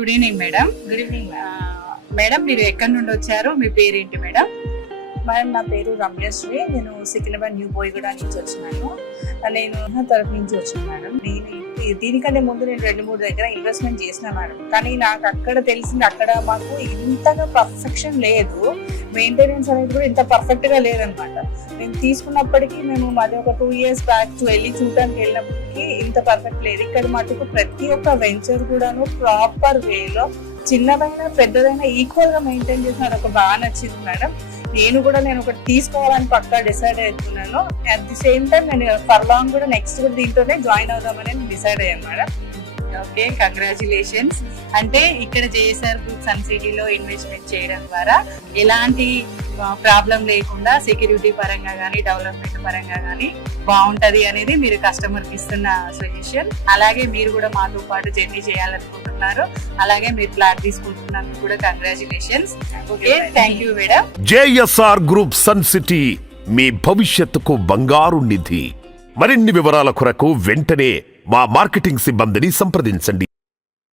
Good evening madam. Good evening madam మీరు ఎక్కడి నుండి వచ్చారు, మీ పేరేంటి మేడం? మేడం. నా పేరు రమ్యశ్రీ. నేను సికింద్రాబాద్ న్యూ బోయిగూడ నుంచి వచ్చినాను. నేను తరఫు నుంచి వచ్చాను మేడం. నేను దీనికంటే ముందు నేను 2-3 దగ్గర ఇన్వెస్ట్మెంట్ చేసిన మేడం. కానీ నాకు అక్కడ తెలిసింది, అక్కడ మాకు ఇంతగా పర్ఫెక్షన్ లేదు, మెయింటెనెన్స్ అనేది కూడా ఇంత పర్ఫెక్ట్ గా లేదనమాట. నేను తీసుకున్నప్పటికీ మేము మాది ఒక 2 years బ్యాక్ వెళ్ళి చూడడానికి వెళ్ళినప్పటికీ ఇంత పర్ఫెక్ట్ లేదు. ఇక్కడ మటుకు ప్రతి ఒక్క వెంచర్ కూడాను ప్రాపర్ వేలో చిన్నదైనా పెద్దదైనా ఈక్వల్ గా మెయింటైన్ చేసి నాకు బాగా నచ్చింది మేడం. నేను ఒకటి తీసుకోవాలని పక్కా డిసైడ్ అవుతున్నాను. అట్ ది సేమ్ టైం నేను ఫర్ లాంగ్ కూడా నెక్స్ట్ కూడా దీంట్లోనే జాయిన్ అవుదామని డిసైడ్ అయ్యాను మేడం. Okay, congratulations. అంటే ఇక్కడ జేఎస్ఆర్ గ్రూప్ సన్ సిటీలో ఇన్వెస్ట్మెంట్ చేయడం ద్వారా ఎలాంటి ప్రాబ్లం లేకుండా సెక్యూరిటీ పరంగా కానీ డెవలప్మెంట్ పరంగా కానీ బాగుంటది అనేది మీరు కస్టమర్ కి ఇస్తున్న సజెషన్. అలాగే మీరు కూడా మాతో పాటు జర్నీ చేయాలనుకుంటున్నారు, అలాగే మీరు ఫ్లాట్ తీసుకుంటున్నందుకు కూడా congratulations. Okay, thank you madam. JSR group Sun City మీ భవిష్యత్తుకు బంగారు నిధి. మరిన్ని వివరాల కొరకు వెంటనే మా మార్కెటింగ్ సిబ్బందిని సంప్రదించండి.